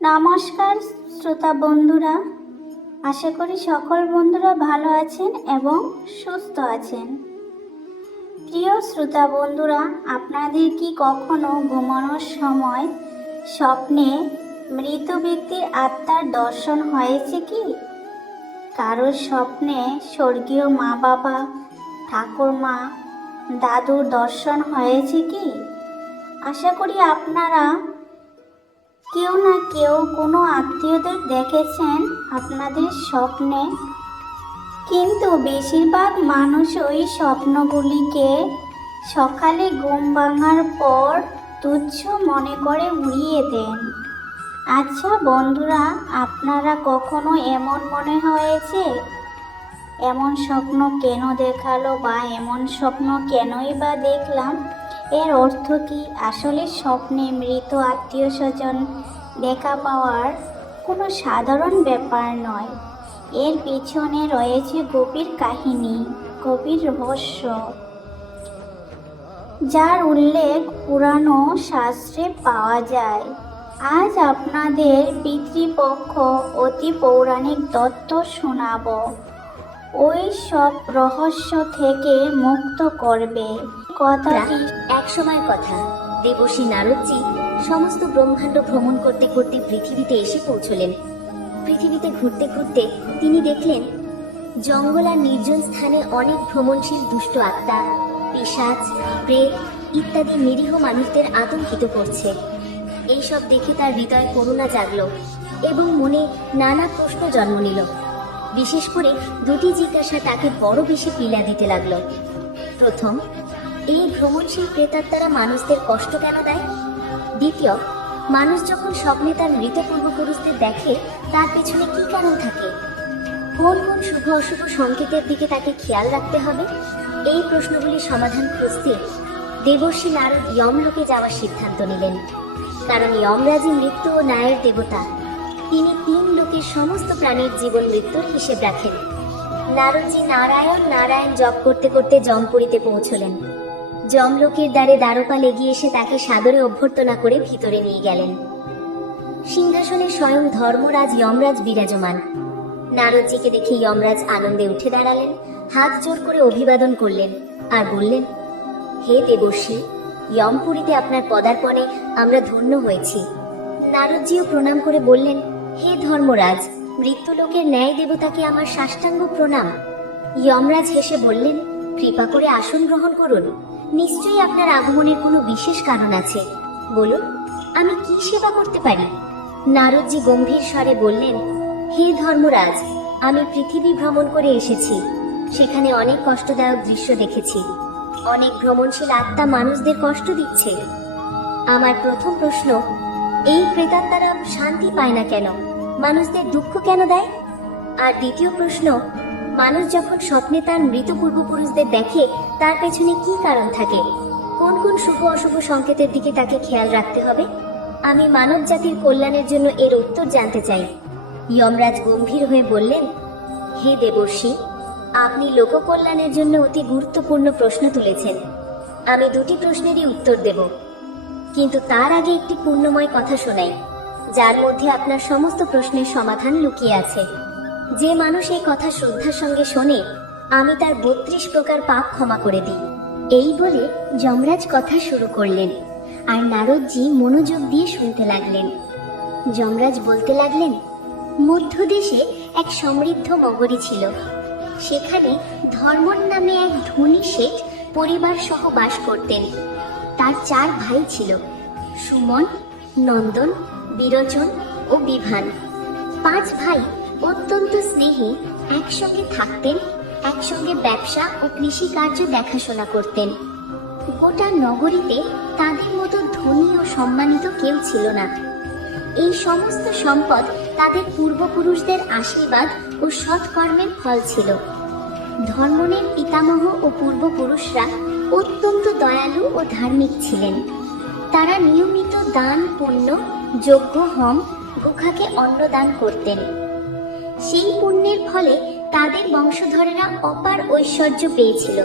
নমস্কার শ্রোতা বন্ধুরা, আশা করি সকল বন্ধুরা ভালো আছেন এবং সুস্থ আছেন। প্রিয় শ্রোতা বন্ধুরা, আপনাদের কি কখনো ঘুমানোর সময় স্বপ্নে মৃত ব্যক্তির আত্মার দর্শন হয়েছে কি? কারোর স্বপ্নে স্বর্গীয় মা বাবা, ঠাকুরমা, দাদুর দর্শন হয়েছে কি? আশা করি আপনারা কেউ না কেউ কোনো আত্মীয়দের দেখেছেন আপনাদের স্বপ্নে, কিন্তু বেশিরভাগ মানুষ ওই স্বপ্নগুলিকে সকালে ঘুম ভাঙার পর তুচ্ছ মনে করে উড়িয়ে দেন। আচ্ছা বন্ধুরা, আপনারা কখনো এমন মনে হয়েছে এমন স্বপ্ন কেন দেখালো বা এমন স্বপ্ন কেনই বা দেখলাম? এর অর্থ কি? আসলে স্বপ্নে মৃত আত্মীয় স্বজন দেখা পাওয়ার কোনো সাধারণ ব্যাপার নয়। এর পিছনে রয়েছে গভীর কাহিনী, গভীর রহস্য, যার উল্লেখ পুরানো শাস্ত্রে পাওয়া যায়। আজ আপনাদের পিতৃপক্ষ অতি পৌরাণিক তত্ত্ব শোনাবো, ওই সব রহস্য থেকে মুক্ত করবে। কথাটি এক সময় কথা, দেবর্ষি নারদজি সমস্ত ব্রহ্মাণ্ড ভ্রমণ করতে করতে পৃথিবীতে এসে পৌঁছলেন। পৃথিবীতে ঘুরতে ঘুরতে তিনি দেখলেন জঙ্গল আর নির্জন স্থানে অনেক ভ্রমণশীল দুষ্ট আত্মা, পিশাচ, প্রেত ইত্যাদি নিরীহ মানুষদের আতঙ্কিত করছে। এইসব দেখে তার হৃদয়ে করুণা জাগল এবং মনে নানা প্রশ্ন জন্ম নিল। বিশেষ করে দুটি জিজ্ঞাসা তাকে বড় বেশি পীড়া দিতে লাগলো। প্রথম, এই ভ্রমণশীল প্রেতাত্মারা মানুষদের কষ্ট কেন দেয়? দ্বিতীয়, মানুষ যখন স্বপ্নে তার মৃত পূর্বপুরুষদের দেখে তার পেছনে কি কারণ থাকে? কোন কোন শুভ অশুভ সংকেতের দিকে তাকে খেয়াল রাখতে হবে? এই প্রশ্নগুলির সমাধান খুঁজতে দেবর্ষি নারদ যমলোকে যাওয়ার সিদ্ধান্ত নিলেন। কারণ যমরাজই মৃত্যু ও ন্যায়ের দেবতা। তিনি 3 লোকের সমস্ত প্রাণীর জীবন মৃত্যুর হিসেব রাখেন। নারদজি নারায়ণ নারায়ণ জপ করতে করতে যমপুরীতে পৌঁছলেন। যমলোকের দ্বারে দ্বারপাল এগিয়ে এসে তাকে সাদরে অভ্যর্থনা করে ভিতরে নিয়ে গেলেন। সিংহাসনে স্বয়ং ধর্মরাজ যমরাজ বিরাজমান। নারদজিকে দেখে যমরাজ আনন্দে উঠে দাঁড়ালেন, হাত জোর করে অভিবাদন করলেন আর বললেন, হে দেবর্ষি, যমপুরীতে আপনার পদার্পণে আমরা ধন্য হয়েছি। নারদজিও প্রণাম করে বললেন, হে ধর্মরাজ, মৃত্যুলোকের ন্যায় দেবতাকে আমার সাষ্টাঙ্গ প্রণাম। যমরাজ হেসে বললেন, কৃপা করে আসন গ্রহণ করুন। নিশ্চয়ই আপনার আগমনের কোনো বিশেষ কারণ আছে। বলুন, আমি কি সেবা করতে পারি? নারদজি গম্ভীর স্বরে বললেন, হে ধর্মরাজ, আমি পৃথিবী ভ্রমণ করে এসেছি। সেখানে অনেক কষ্টদায়ক দৃশ্য দেখেছি। অনেক ভ্রমণশীল আত্মা মানুষদের কষ্ট দিচ্ছে। আমার প্রথম প্রশ্ন, এই প্রেতাত্মারা শান্তি পায় না কেন? মানুষদের দুঃখ কেন দেয়? আর দ্বিতীয় প্রশ্ন, মানুষ যখন স্বপ্নে তার মৃত পূর্বপুরুষদের দেখে তার পেছনে কি কারণ থাকে? কোন কোন শুভ অশুভ সংকেতের দিকে তাকে খেয়াল রাখতে হবে? আমি মানব জাতির কল্যাণের জন্য এর উত্তর জানতে চাই। যমরাজ গম্ভীর হয়ে বললেন, হে দেবর্ষি, আপনি লোককল্যাণের জন্য অতি গুরুত্বপূর্ণ প্রশ্ন তুলেছেন। আমি 2টি প্রশ্নেরই উত্তর দেব, কিন্তু তার আগে একটি পুণ্যময় কথা শোনাই, যার মধ্যে আপনার সমস্ত প্রশ্নের সমাধান লুকিয়ে আছে। যে মানুষ এই কথা শ্রদ্ধার সঙ্গে শোনে, আমি তার 32 প্রকার পাপ ক্ষমা করে দিই। এই বলে যমরাজ কথা শুরু করলেন, আর নারদজি মনোযোগ দিয়ে শুনতে লাগলেন। যমরাজ বলতে লাগলেন, মধ্যদেশে এক সমৃদ্ধ নগরী ছিল। সেখানে ধর্মন নামে এক ধনী শেঠ পরিবার সহ বাস করতেন। তার 4 ভাই ছিল, সুমন, নন্দন, বিরোচন ও বিভান। 5 ভাই অত্যন্ত স্নেহী, একসঙ্গে থাকতেন, একসঙ্গে ব্যবসা ও কৃষিকার্য দেখাশোনা করতেন। গোটা নগরীতে তাদের মতো ধনী ও সম্মানিত কেউ ছিল না। এই সমস্ত সম্পদ তাদের পূর্বপুরুষদের আশীর্বাদ ও সৎকর্মের ফল ছিল। ধর্মনের পিতামহ ও পূর্বপুরুষরা অত্যন্ত দয়ালু ও ধার্মিক ছিলেন। তারা নিয়মিত দান, পুণ্য, যজ্ঞ, হোম, গুখাকে অন্নদান করতেন। সেই পুণ্যের ফলে তাদের বংশধরেরা অপার ঐশ্বর্য পেয়েছিল।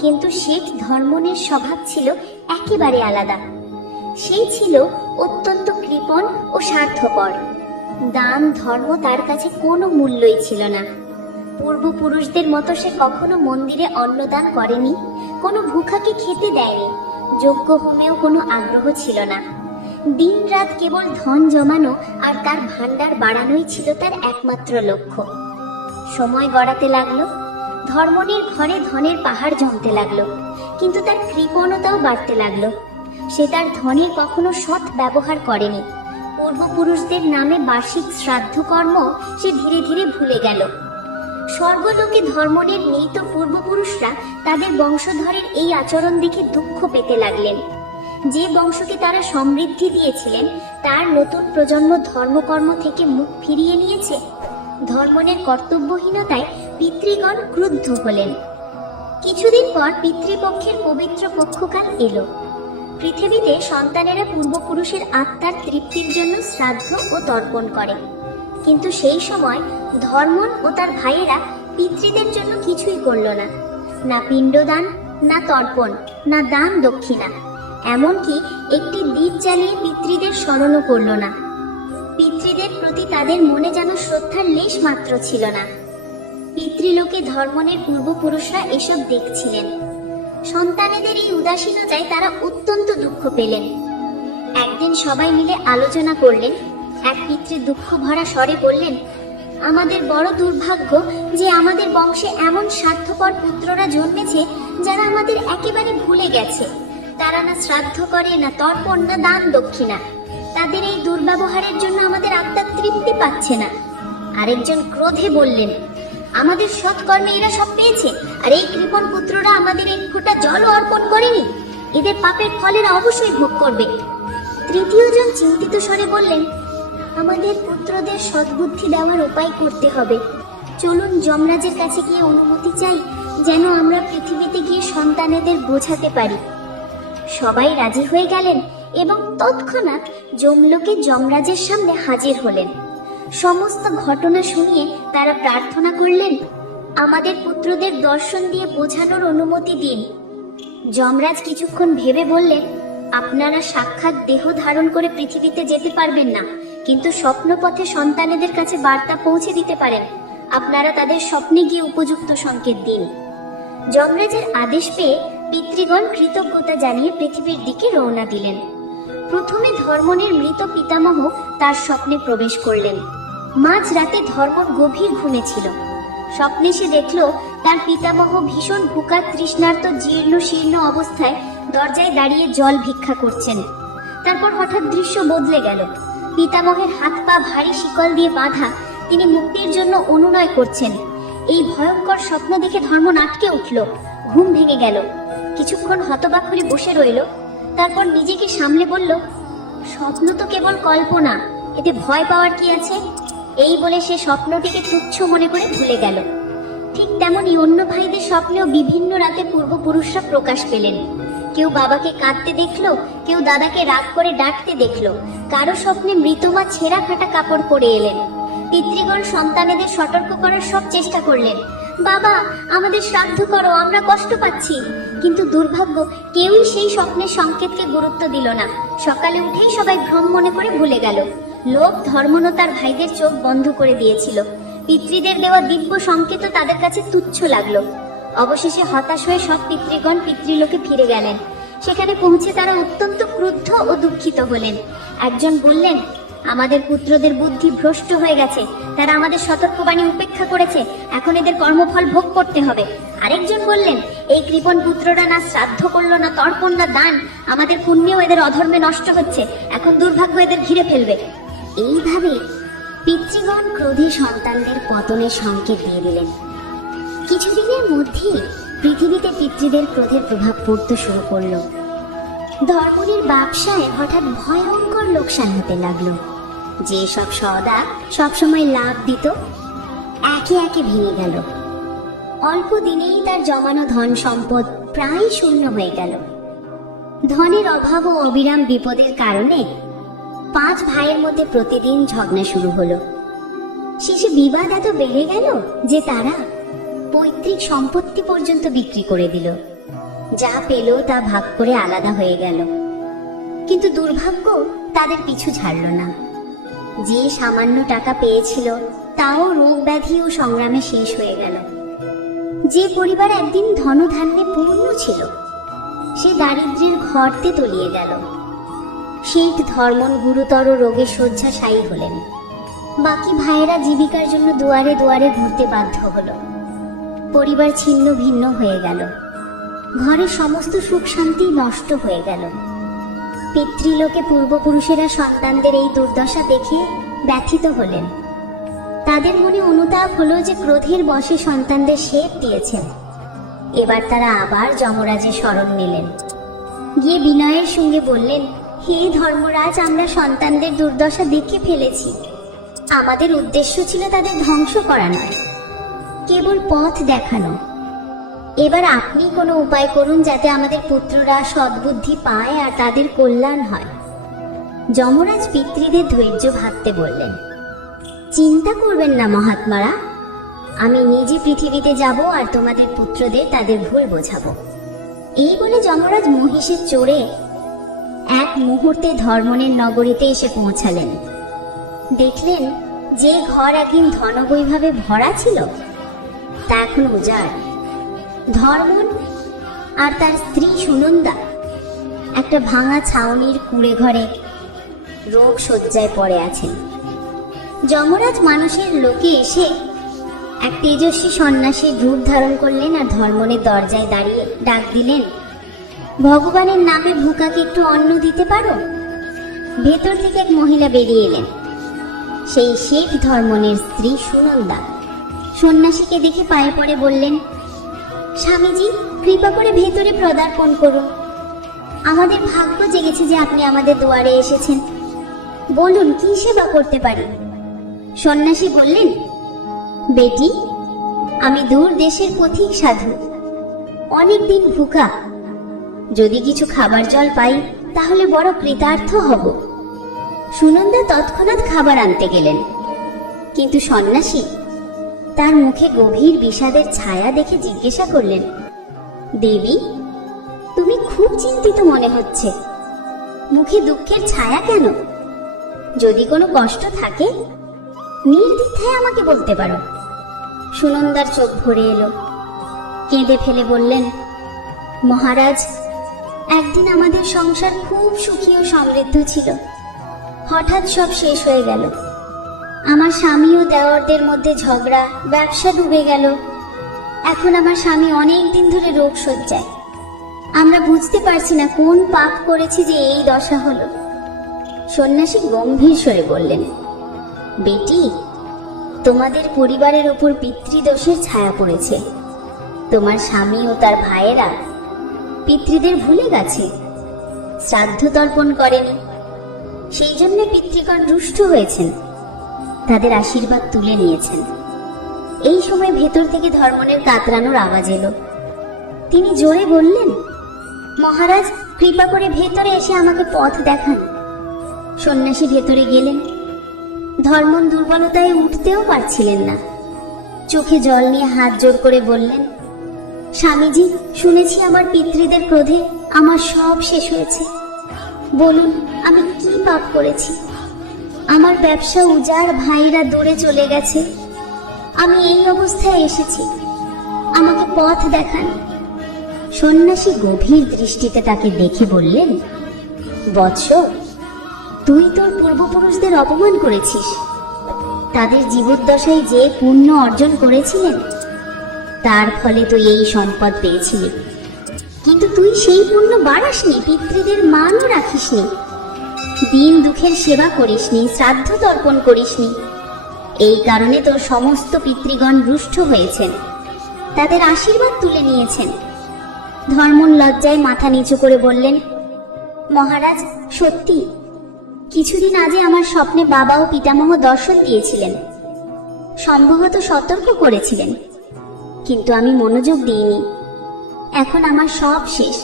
কিন্তু শেঠ ধর্মনের স্বভাব ছিল একেবারে আলাদা। সেই ছিল অত্যন্ত কৃপা কৃপণ ও স্বার্থপর। দান ধর্ম তার কাছে কোনো মূল্যই ছিল না। পূর্বপুরুষদের মতো সে কখনো মন্দিরে অন্নদান করেনি, কোনো ভুখাকে খেতে দেয়নি, যজ্ঞ হোমেও কোনো আগ্রহ ছিল না। দিন রাত কেবল ধন জমানো আর তার ভান্ডার বাড়ানোই ছিল তার একমাত্র লক্ষ্য। সময় গড়াতে লাগলো, ধর্মনের ঘরে ধনের পাহাড় জমতে লাগলো, কিন্তু তার কৃপণতাও বাড়তে লাগলো। সে তার ধনের কখনো সৎ ব্যবহার করেনি। পূর্বপুরুষদের নামে বার্ষিক শ্রাদ্ধ কর্ম সে ধীরে ধীরে ভুলে গেল। স্বর্গলোকে ধর্মনের মৃত পূর্বপুরুষরা তাদের বংশধরের এই আচরণ দেখে দুঃখ পেতে লাগলেন। যে বংশকে তারা সমৃদ্ধি দিয়েছিলেন তার নতুন প্রজন্ম ধর্মকর্ম থেকে মুখ ফিরিয়ে নিয়েছে। ধর্মনের কর্তব্যহীনতায় পিতৃগণ ক্রুদ্ধ হলেন। কিছুদিন পর পিতৃপক্ষের পবিত্র পক্ষকাল এলো। পৃথিবীতে সন্তানেরা পূর্বপুরুষের আত্মার তৃপ্তির জন্য শ্রাদ্ধ ও তর্পণ করে, কিন্তু সেই সময় ধর্মন ও তার ভাইয়েরা পিতৃদের জন্য কিছুই করল না। না পিণ্ডদান, না তর্পণ, না দান দক্ষিণা, এমনকি একটি দ্বীপ জ্বালিয়ে পিতৃদের স্মরণও করল না। পিতৃদের প্রতি তাদের মনে যেন শ্রদ্ধার লেশ মাত্র ছিল না। পিতৃলোকে ধর্মনের পূর্বপুরুষরা এসব দেখছিলেন। সন্তানেদের এই উদাসীনতায় তারা অত্যন্ত দুঃখ পেলেন। একদিন সবাই মিলে আলোচনা করলেন। এক পিতৃ দুঃখ ভরা স্বরে বললেন, আমাদের বড় দুর্ভাগ্য যে আমাদের বংশে এমন স্বার্থপর পুত্ররা জন্মেছে যারা আমাদের একেবারে ভুলে গেছে। তারা না শ্রাদ্ধ করে, না তর্পণ, না দান দক্ষিণা। তাদের এই দুর্ব্যবহারের জন্য আমাদের আত্মার তৃপ্তি পাচ্ছে না। আরেকজন ক্রোধে বললেন, আমাদের সৎকর্মে এরা সব পেয়েছে, আর এই কৃপণ পুত্ররা আমাদের এক ফোঁটা জলও অর্পণ করেনি। এদের পাপের ফলেরা অবশ্যই ভোগ করবে। তৃতীয়জন চিন্তিত স্বরে বললেন, আমাদের পুত্রদের সদ্বুদ্ধি দেওয়ার উপায় করতে হবে। চলুন যমরাজের কাছে গিয়ে অনুমতি চাই, যেন আমরা পৃথিবীতে গিয়ে সন্তানেদের বোঝাতে পারি। সবাই রাজি হয়ে গেলেন এবং তৎক্ষণাৎ যমলোকে যমরাজের সামনে হাজির হলেন। সমস্ত ঘটনা শুনিয়ে তারা প্রার্থনা করলেন, আমাদের পুত্রদের দর্শন দিয়ে বোঝানোর অনুমতি দিন। যমরাজ কিছুক্ষণ ভেবে বললেন, আপনারা সাক্ষাৎ দেহ ধারণ করে পৃথিবীতে যেতে পারবেন না, কিন্তু স্বপ্নপথে সন্তানেদের কাছে বার্তা পৌঁছে দিতে পারেন। আপনারা তাদের স্বপ্নে গিয়ে উপযুক্ত সংকেত দিন। যমরাজের আদেশ পেয়ে পিতৃগণ কৃতজ্ঞতা জানিয়ে পৃথিবীর দিকে রওনা দিলেন। প্রথমে ধর্মনের মৃত পিতামহ তার স্বপ্নে প্রবেশ করলেন। মাঝ রাতে ধর্মন গভীর ঘুমে ছিল। স্বপ্নে সে দেখল তার পিতামহ ভীষণ ভুকা তৃষ্ণার্ত জীর্ণ শীর্ণ অবস্থায় দরজায় দাঁড়িয়ে জল ভিক্ষা করছেন। তারপর হঠাৎ দৃশ্য বদলে গেল। পিতামহের হাত পা ভারী শিকল দিয়ে বাঁধা, তিনি মুক্তির জন্য অনুনয় করছেন। এই ভয়ঙ্কর স্বপ্ন দেখে ধর্মন আটকে উঠল, ঘুম ভেঙে গেল। কিছুক্ষণ হতবাক হয়ে বসে রইল, তারপর নিজেকে সামলে বলল, স্বপ্ন তো কেবল কল্পনা, এতে ভয় পাওয়ার কি আছে? এই বলে সে স্বপ্নটিকে তুচ্ছ মনে করে ভুলে গেল। ঠিক তেমনি অন্য ভাইদের স্বপ্নেও বিভিন্ন রাতে পূর্বপুরুষরা প্রকাশ পেলেন। কেউ বাবাকে কাঁদতে দেখলো, কেউ দাদাকে রাগ করে ডাকতে দেখলো, কারো স্বপ্নে মৃতমা ছেঁড়া ফাটা কাপড় পরে এলেন। পিতৃগণ সন্তানেদের সতর্ক করার সব চেষ্টা করলেন, বাবা আমাদের শ্রাদ্ধ করো, আমরা কষ্ট পাচ্ছি। কিন্তু দুর্ভাগ্য, কেউই সেই স্বপ্নের সংকেতকে গুরুত্ব দিল না। সকালে উঠেই সবাই ভ্রম মনে করে ভুলে গেল। লোভ ধর্মন তার ভাইদের চোখ বন্ধ করে দিয়েছিল। পিতৃদের দেওয়া দিব্য সংকেতও তাদের কাছে তুচ্ছ লাগলো। অবশেষে হতাশ হয়ে সব পিতৃগণ পিতৃলোকে ফিরে গেলেন। সেখানে পৌঁছে তারা অত্যন্ত ক্রুদ্ধ ও দুঃখিত হলেন। একজন বললেন, আমাদের পুত্রদের বুদ্ধি ভ্রষ্ট হয়ে গেছে, তারা আমাদের সতর্কবাণী উপেক্ষা করেছে, এখন এদের কর্মফল ভোগ করতে হবে। আরেকজন বললেন, এই কৃপণ পুত্ররা না শ্রাদ্ধ করলো, না তর্পণ, না দান, আমাদের পুণ্যেও এদের অধর্মে নষ্ট হচ্ছে, এখন দুর্ভাগ্য এদের ঘিরে ফেলবে। এইভাবে পিতৃগণ ক্রোধে সন্তানদের পতনের সংকেত দিয়ে দিলেন। কিছুদিনের মধ্যেই পৃথিবীতে পিতৃদের ক্রোধের প্রভাব পড়তে শুরু করলো। ধর্মনের ব্যবসায় হঠাৎ ভয়ঙ্কর লোকসান হতে লাগলো। যে সব সওদা সবসময় লাভ দিত, একে একে ভেঙে গেল। অল্প দিনেই তার জমানো ধন সম্পদ প্রায় শূন্য হয়ে গেল। ধনের অভাব ও অবিরাম বিপদের কারণে 5 ভাইয়ের মধ্যে প্রতিদিন ঝগড়া শুরু হলো। শেষে বিবাদ এত বেড়ে গেল যে তারা পৈতৃক সম্পত্তি পর্যন্ত বিক্রি করে দিল। যা পেল তা ভাগ করে আলাদা হয়ে গেল। কিন্তু দুর্ভাগ্য তাদের পিছু ছাড়ল না। যে সামান্য টাকা পেয়েছিল তাও রোগ ব্যাধি ও সংগ্রামে শেষ হয়ে গেল। যে পরিবার একদিন ধনধান্যে পূর্ণ ছিল সে দারিদ্র্যের ঘরতে তলিয়ে গেল। শেঠ ধর্মন গুরুতর রোগে শয্যাশায়ী হলেন। বাকি ভাইয়েরা জীবিকার জন্য দুয়ারে দুয়ারে ঘুরতে বাধ্য হলো। পরিবার ছিন্ন ভিন্ন হয়ে গেল। ঘরের সমস্ত সুখ শান্তি নষ্ট হয়ে গেল। পিতৃলোকে পূর্বপুরুষেরা সন্তানদের এই দুর্দশা দেখে ব্যথিত হলেন। তাদের মনে অনুতাপ হলো যে ক্রোধের বশে সন্তানদের শেপ দিয়েছেন। এবার তারা আবার যমরাজের শরণ নিলেন। গিয়ে বিনয়ের সঙ্গে বললেন, হে ধর্মরাজ, আমরা সন্তানদের দুর্দশা দেখে ফেলেছি। আমাদের উদ্দেশ্য ছিল তাদের ধ্বংস করা নয়, কেবল পথ দেখানো। এবার আপনি কোনো উপায় করুন যাতে আমাদের পুত্ররা সদ্বুদ্ধি পায় আর তাদের কল্যাণ হয়। যমরাজ পিতৃদের ধৈর্য ভাবতে বললেন, চিন্তা করবেন না মহাত্মারা, আমি নিজে পৃথিবীতে যাব আর তোমাদের পুত্রদের তাদের ভুল বোঝাবো। এই বলে যমরাজ মহিষে চড়ে এক মুহূর্তে ধর্মনের নগরীতে এসে পৌঁছালেন। দেখলেন যে ঘর একদিন ধনবৈভবে ভরা ছিল তা এখন উজাড়। ধর্মন আর তার স্ত্রী সুনন্দা একটা ভাঙা ছাউনির কুঁড়ে ঘরে রোগ শয্যায় পড়ে আছেন। যমরাজ মানুষের লোকে এসে এক তেজস্বী সন্ন্যাসীর রূপ ধারণ করলেন আর ধর্মনের দরজায় দাঁড়িয়ে ডাক দিলেন, ভগবানের নামে ভুকাকে একটু অন্ন দিতে পারো? ভেতর থেকে এক মহিলা বেরিয়ে এলেন। সেই শেঠ ধর্মনের স্ত্রী সুনন্দা সন্ন্যাসীকে দেখে পায়ে পড়ে বললেন, স্বামীজি, কৃপা করে ভেতরে পদার্পণ করুন। আমাদের ভাগ্য জেগেছে যে আপনি আমাদের দুয়ারে এসেছেন। বলুন কি সেবা করতে পারি? সন্ন্যাসী বললেন, বেটি, আমি দূর দেশের পথিক সাধু, অনেকদিন ভুকা। যদি কিছু খাবার জল পাই তাহলে বড় কৃতার্থ হব। সুনন্দা তৎক্ষণাৎ খাবার আনতে গেলেন, কিন্তু সন্ন্যাসী তার মুখে গভীর বিষাদের ছায়া দেখে জিজ্ঞাসা করলেন, দেবী, তুমি খুব চিন্তিত মনে হচ্ছে, মুখে দুঃখের ছায়া কেন? যদি কোনো কষ্ট থাকে নির্দ্বিধায় আমাকে বলতে পারো। সুনন্দার চোখ ভরে এলো। কেঁদে ফেলে বললেন, মহারাজ, একদিন আমাদের সংসার খুব সুখী ও সমৃদ্ধ ছিল, হঠাৎ সব শেষ হয়ে গেল। আমার স্বামী ও দেওরদের মধ্যে ঝগড়া, ব্যবসা ডুবে গেল। এখন আমার স্বামী অনেক দিন ধরে রোগ শয্যায়। আমরা বুঝতে পারছি না কোন পাপ করেছি যে এই দশা হলো। সন্ন্যাসী গম্ভীর স্বরে বললেন, বেটি, তোমাদের পরিবারের উপর পিতৃদোষের ছায়া পড়েছে। তোমার স্বামী ও তার ভাইয়েরা পিতৃদের ভুলে গেছে, শ্রাদ্ধ তর্পণ করেনি, সেই জন্য পিতৃগণ রুষ্ট হয়েছেন, তাদের আশীর্বাদ তুলে নিয়েছেন। এই সময় ভেতর থেকে ধর্মনের কাতরানোর আওয়াজ এলো। তিনি জোরে বললেন, মহারাজ, কৃপা করে ভেতরে এসে আমাকে পথ দেখান। সন্ন্যাসী ভেতরে গেলেন। ধর্মন দুর্বলতায় উঠতেও পারছিলেন না। চোখে জল নিয়ে হাত জোর করে বললেন, স্বামীজি, শুনেছি আমার পিতৃদের ক্রোধে আমার সব শেষ হয়েছে। বলুন আমি কি পাপ করেছি? আমার ব্যবসা উজাড়, ভাইরা দূরে চলে গেছে, আমি এই অবস্থায় এসেছি, আমাকে পথ দেখান। সন্ন্যাসী গভীর দৃষ্টিতে তাকে দেখে বললেন, বৎস, তুই তোর পূর্বপুরুষদের অপমান করেছিস। তাদের জীবদ্দশায় যে পুণ্য অর্জন করেছিলেন তার ফলে তুই এই সম্পদ পেয়েছিলি, কিন্তু তুই সেই পুণ্য বাড়াসনি, পিতৃদের মানও রাখিসনি, দিন দুঃখের সেবা করিসনি, শ্রাদ্ধ তর্পণ করিসনি। এই কারণে তোর সমস্ত পিতৃগণ রুষ্ট হয়েছেন, তাদের আশীর্বাদ তুলে নিয়েছেন। ধর্মন লজ্জায় মাথা নিচু করে বললেন, মহারাজ, সত্যি কিছুদিন আগে আমার স্বপ্নে বাবা ও পিতামহ দর্শন দিয়েছিলেন, সম্ভবত সতর্ক করেছিলেন, কিন্তু আমি মনোযোগ দিইনি। এখন আমার সব শেষ।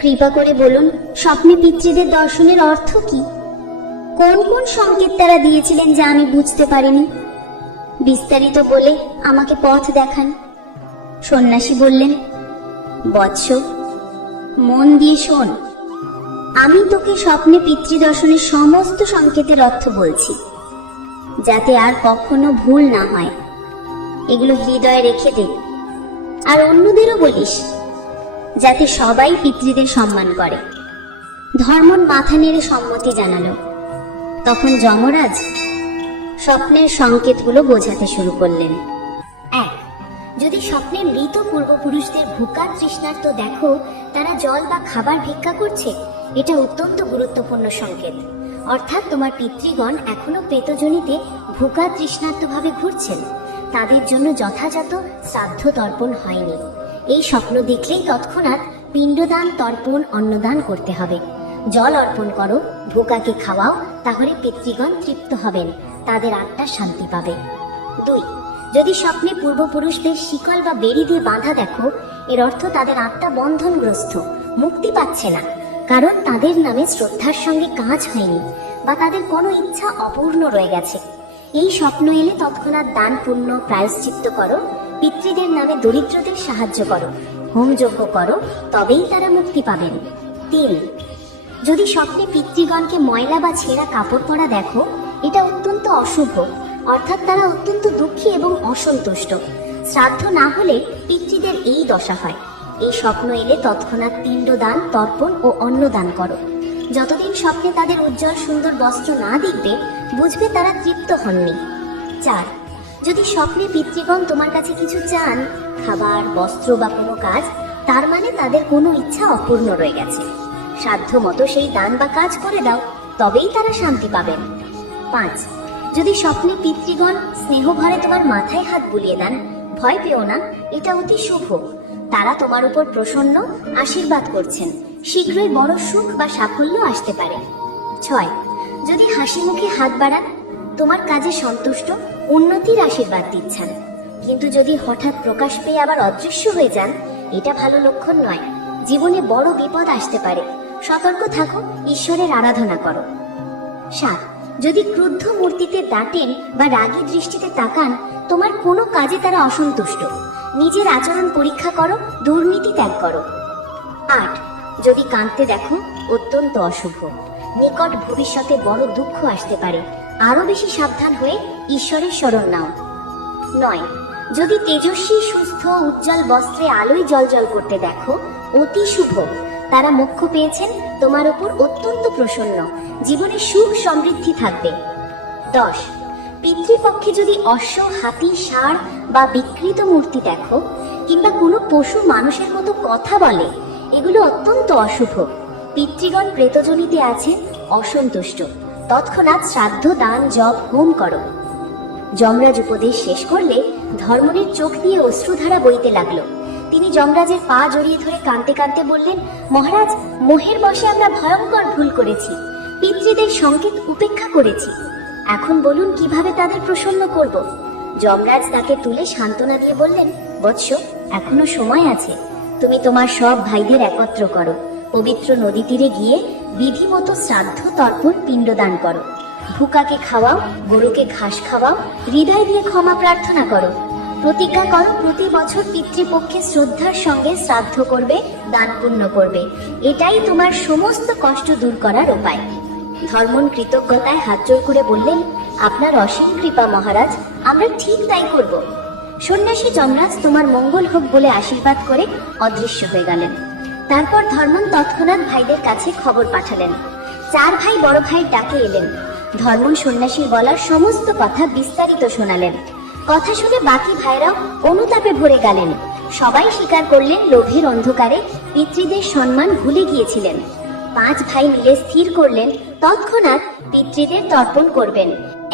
কৃপা করে বলুন, স্বপ্নে পিতৃদের দর্শনের অর্থ কি? কোন কোন সংকেত তারা দিয়েছিলেন যা আমি বুঝতে পারিনি? বিস্তারিত বলে আমাকে পথ দেখান। সন্ন্যাসী বললেন, বৎস, মন দিয়ে শোন। আমি তোকে স্বপ্নে পিতৃদর্শনের সমস্ত সংকেতের অর্থ বলছি, যাতে আর কখনো ভুল না হয়। এগুলো হৃদয়ে রেখে দে, আর অন্যদেরও বলিস, যাতে সবাই পিতৃদের সম্মান করে। ধর্মন মাথা নেড়ে সম্মতি জানালো। তখন যমরাজ স্বপ্নের সংকেতগুলো বোঝাতে শুরু করলেন। 1. যদি স্বপ্নে মৃত পূর্বপুরুষদের ভুকা তৃষ্ণার্ত দেখো, তারা জল বা খাবার ভিক্ষা করছে, এটা অত্যন্ত গুরুত্বপূর্ণ সংকেত। অর্থাৎ তোমার পিতৃগণ এখনো প্রেতজনিতে ভুকা তৃষ্ণার্তভাবে ঘুরছেন, তাদের জন্য যথাযথ শ্রাদ্ধ তর্পণ হয়নি। এই স্বপ্ন দেখলেই তৎক্ষণাৎ পিণ্ডদান, তর্পণ, অন্নদান করতে হবে। জল অর্পণ করো, ভুকাকে খাওয়াও, তাহলে পিতৃগণ তৃপ্ত হবেন, তাদের আত্মা শান্তি পাবে। 2. যদি স্বপ্নে পূর্বপুরুষদের শিকল বা বেড়ি দিয়ে বাঁধা দেখো, এর অর্থ তাদের আত্মা বন্ধনগ্রস্ত, মুক্তি পাচ্ছে না, কারণ তাদের নামে শ্রদ্ধার সঙ্গে কাজ হয়নি বা তাদের কোনো ইচ্ছা অপূর্ণ রয়ে গেছে। এই স্বপ্ন এলে তৎক্ষণাৎ দান, পুণ্য, প্রায়শ্চিত্ত করো, পিতৃদের নামে দরিদ্রদের সাহায্য করো, হোমযজ্ঞ করো, তবেই তারা মুক্তি পাবেন। 3. যদি স্বপ্নে পিতৃগণকে ময়লা বা ছেঁড়া কাপড় পরা দেখো, এটা অত্যন্ত অশুভ, অর্থাৎ তারা অত্যন্ত দুঃখী এবং অসন্তুষ্ট। শ্রাদ্ধ না হলে পিতৃদের এই দশা হয়। এই স্বপ্ন এলে তৎক্ষণাৎ পিণ্ডদান, তর্পণ ও অন্নদান করো। যতদিন স্বপ্নে তাদের উজ্জ্বল সুন্দর বস্ত্র না দেখবে, বুঝবে তারা তৃপ্ত হননি। 4. যদি স্বপ্নে পিতৃগণ তোমার কাছে কিছু চান, খাবার, বস্ত্র বা কোনো কাজ, তার মানে তাদের কোনো ইচ্ছা অপূর্ণ রয়ে গেছে। সাধ্য মতো সেই দান বা কাজ করে দাও, তবেই তারা শান্তি পাবেন। 5. যদি স্বপ্নে পিতৃগণ স্নেহভরে তোমার মাথায় হাত বুলিয়ে দেন, ভয় পেও না, এটা অতি শুভ। তারা তোমার উপর প্রসন্ন, আশীর্বাদ করছেন, শীঘ্রই বড় সুখ বা সাফল্য আসতে পারে। 6. যদি হাসি মুখে হাত বাড়ান, তোমার কাজে সন্তুষ্ট, উন্নতির আশীর্বাদ দিচ্ছেন। কিন্তু যদি হঠাৎ প্রকাশ পেয়ে আবার অদৃশ্য হয়ে যান, এটা ভালো লক্ষণ নয়, জীবনে বড় বিপদ আসতে পারে। সতর্ক থাকো, ঈশ্বরের আরাধনা করো। 7. যদি ক্রুদ্ধ মূর্তিতে ডাঁটেন বা রাগী দৃষ্টিতে তাকান, তোমার কোনো কাজে তারা অসন্তুষ্ট। নিজের আচরণ পরীক্ষা করো, দুর্নীতি ত্যাগ করো। 8. যদি কাঁদতে দেখো, অত্যন্ত অশুভ, নিকট ভবিষ্যতে বড় দুঃখ আসতে পারে, আরো বেশি সাবধান হয়ে ঈশ্বরের শরণ নাও। 9. যদি তেজস্বী, সুস্থ, উজ্জ্বল বস্ত্রে আলোয় জ্বলজ্বল করতে দেখো, অতি শুভ, তারা মোক্ষ পেয়েছেন, তোমার উপর অত্যন্ত প্রসন্ন, জীবনে সুখ সমৃদ্ধি থাকবে। 10. পিতৃপক্ষে যদি অশ্ব, হাতি, ষাঁড় বা বিকৃত মূর্তি দেখো, কিংবা কোনো পশু মানুষের মতো কথা বলে, এগুলো অত্যন্ত অশুভ। পিতৃগণ প্রেতজনিতে আছেন, অসন্তুষ্ট, তৎক্ষণাৎ শ্রাদ্ধ, দান, জপ, হোম করো। যমরাজ উপদেশ শেষ করলে ধর্মনের চোখ দিয়ে অশ্রুধারা বইতে লাগলো। তিনি যমরাজের পা জড়িয়ে ধরে কাঁদতে কাঁদতে বললেন, মহারাজ, মোহের বশে আমরা ভয়ঙ্কর ভুল করেছি, পিতৃদের সংকেত উপেক্ষা করেছি। এখন বলুন কিভাবে তাদের প্রসন্ন করব। যমরাজ তাকে তুলে সান্ত্বনা দিয়ে বললেন, বৎস, এখনো সময় আছে, তুমি তোমার সব ভাইদের একত্র করো, পবিত্র নদী তীরে গিয়ে বিধিমতো শ্রাদ্ধ, তর্পণ, পিণ্ডদান করো, ভুকাকে খাওয়াও, গরুকে ঘাস খাওয়াও, হৃদয় দিয়ে ক্ষমা প্রার্থনা করো, প্রতিজ্ঞা করো প্রতি বছর পিতৃপক্ষে শ্রদ্ধার সঙ্গে শ্রাদ্ধ করবে, দান পুণ্য করবে। এটাই তোমার সমস্ত কষ্ট দূর করার উপায়। ধর্মন কৃতজ্ঞতায় হাত জোড় করে বললেন, আপনার অসীম কৃপা মহারাজ, আমরা ঠিক তাই করব। সন্ন্যাসী যমরাজ তোমার মঙ্গল হোক বলে আশীর্বাদ করে অদৃশ্য হয়ে গেলেন। তারপর ধর্মন তৎক্ষণাৎ ভাইদের কাছে খবর পাঠালেন। 4 ভাই বড় ভাইয়ের ডাকে এলেন। ধর্মন সন্ন্যাসীর বলার সমস্ত কথা বিস্তারিত শোনালেন। কথা শুনে বাকি ভাইরাও অনুতাপে ভরে গেলেন। সবাই স্বীকার করলেন লোভের অন্ধকারে পিতৃদের সম্মান ভুলে গিয়েছিলেন। 5 ভাই মিলে স্থির করলেন তৎক্ষণাৎ পিতৃদের তর্পণ করবেন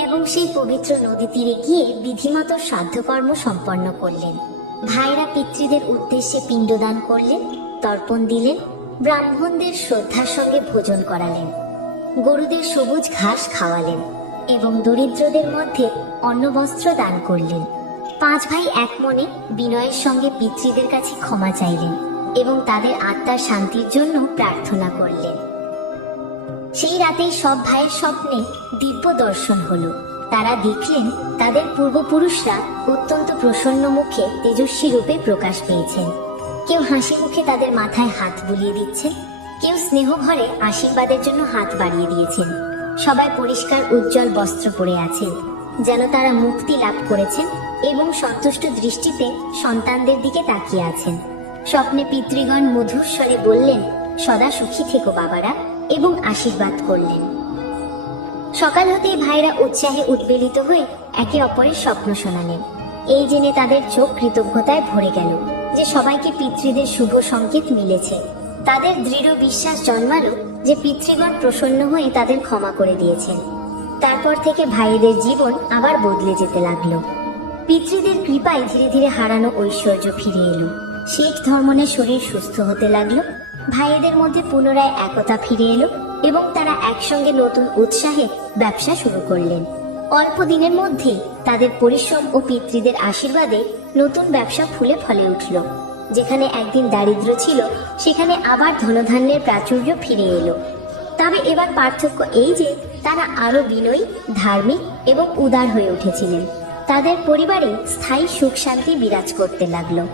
এবং সেই পবিত্র নদী তীরে গিয়ে বিধিমত শ্রাদ্ধকর্ম সম্পন্ন করলেন। ভাইরা পিতৃদের উদ্দেশ্যে পিণ্ডদান করলেন, তর্পণ দিলেন, ব্রাহ্মণদের শ্রদ্ধার সঙ্গে ভোজন করালেন, গরুদের সবুজ ঘাস খাওয়ালেন এবং দরিদ্রদের মধ্যে অন্নবস্ত্র দান করলেন। 5 ভাই এক মনে বিনয়ের সঙ্গে পিতৃদের কাছে ক্ষমা চাইলেন এবং তাদের আত্মার শান্তির জন্য প্রার্থনা করলেন। সেই রাতে সব ভাইয়ের স্বপ্নে দিব্য দর্শন হলো। তারা দেখলেন তাদের পূর্বপুরুষরা অত্যন্ত প্রসন্ন মুখে তেজস্বী রূপে প্রকাশ পেয়েছেন। কেউ হাসি মুখে তাদের মাথায় হাত বুলিয়ে দিচ্ছেন, কেউ স্নেহ ভরে আশীর্বাদের জন্য হাত বাড়িয়ে দিয়েছেন। সবাই পরিষ্কার উজ্জ্বল বস্ত্র পরে আছেন, যেন তারা মুক্তি লাভ করেছেন এবং সন্তুষ্ট দৃষ্টিতে সন্তানদের দিকে তাকিয়ে আছেন। স্বপ্নে পিতৃগণ মধুর স্বরে বললেন, সদা সুখী থেকো বাবারা, এবং আশীর্বাদ করলেন। সকাল হতেই ভাইরা উৎসাহে উদ্বেলিত হয়ে একে অপরের স্বপ্ন শোনালেন। এই জেনে তাদের চোখ কৃতজ্ঞতায় ভরে গেল যে সবাইকে পিতৃদের শুভ সংকেত মিলেছে। তাদের দৃঢ় বিশ্বাস জন্মালো যে পিতৃগণ প্রসন্ন হয়ে তাদের ক্ষমা করে দিয়েছেন। তারপর থেকে ভাইদের জীবন আবার বদলে যেতে লাগলো। পিতৃদের কৃপায় ধীরে ধীরে হারানো ঐশ্বর্য ফিরে এলো। শেখ ধর্মনের শরীর সুস্থ হতে লাগলো। ভাইদের মধ্যে পুনরায় একতা ফিরে এলো এবং তারা একসঙ্গে নতুন উৎসাহে ব্যবসা শুরু করলেন। অল্প দিনের মধ্যেই তাদের পরিশ্রম ও পিতৃদের আশীর্বাদে নতুন ব্যবসা ফুলে ফলে উঠল। যেখানে একদিন দারিদ্র্য ছিল, সেখানে আবার ধনধান্যের প্রাচুর্য ফিরে এলো। তবে এবার পার্থক্য এই যে তারা আরো বিনয়ী, ধার্মিক এবং উদার হয়ে উঠেছিলেন। তাদের পরিবারে স্থায়ী সুখ শান্তি বিরাজ করতে লাগলো।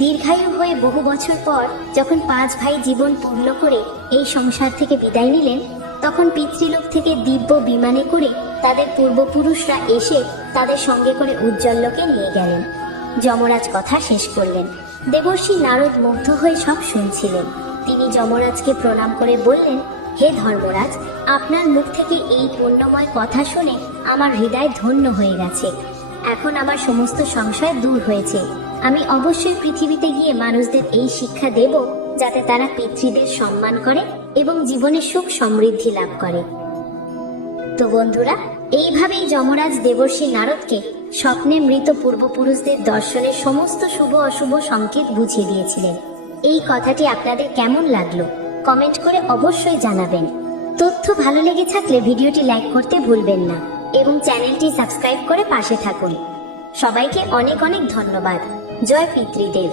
দীর্ঘায়ু হয়ে বহু বছর পর যখন 5 ভাই জীবন পূর্ণ করে এই সংসার থেকে বিদায় নিলেন, তখন পিতৃলোক থেকে দিব্য বিমানে করে তাদের পূর্বপুরুষরা এসে তাদের সঙ্গে করে উজ্জ্বল লোকে নিয়ে গেলেন। যমরাজ কথা শেষ করলেন। দেবর্ষি নারদ মুগ্ধ হয়ে সব শুনছিলেন। তিনি যমরাজকে প্রণাম করে বললেন, হে ধর্মরাজ, আপনার মুখ থেকে এই পুণ্যময় কথা শুনে আমার হৃদয় ধন্য হয়ে গেছে। এখন আমার সমস্ত সংশয় দূর হয়েছে। আমি অবশ্যই পৃথিবীতে গিয়ে মানুষদের এই শিক্ষা দেব, যাতে তারা পিতৃদের সম্মান করে এবং জীবনে সুখ সমৃদ্ধি লাভ করে। তো বন্ধুরা, এইভাবেই যমরাজ দেবর্ষি নারদকে স্বপ্নে মৃত পূর্বপুরুষদের দর্শনের সমস্ত শুভ অশুভ সংকেত বুঝিয়ে দিয়েছিলেন। এই কথাটি আপনাদের কেমন লাগলো কমেন্ট করে অবশ্যই জানাবেন। তথ্য ভালো লেগে থাকলে ভিডিওটি লাইক করতে ভুলবেন না এবং চ্যানেলটি সাবস্ক্রাইব করে পাশে থাকুন। সবাইকে অনেক অনেক ধন্যবাদ। জয় পিতৃদেব।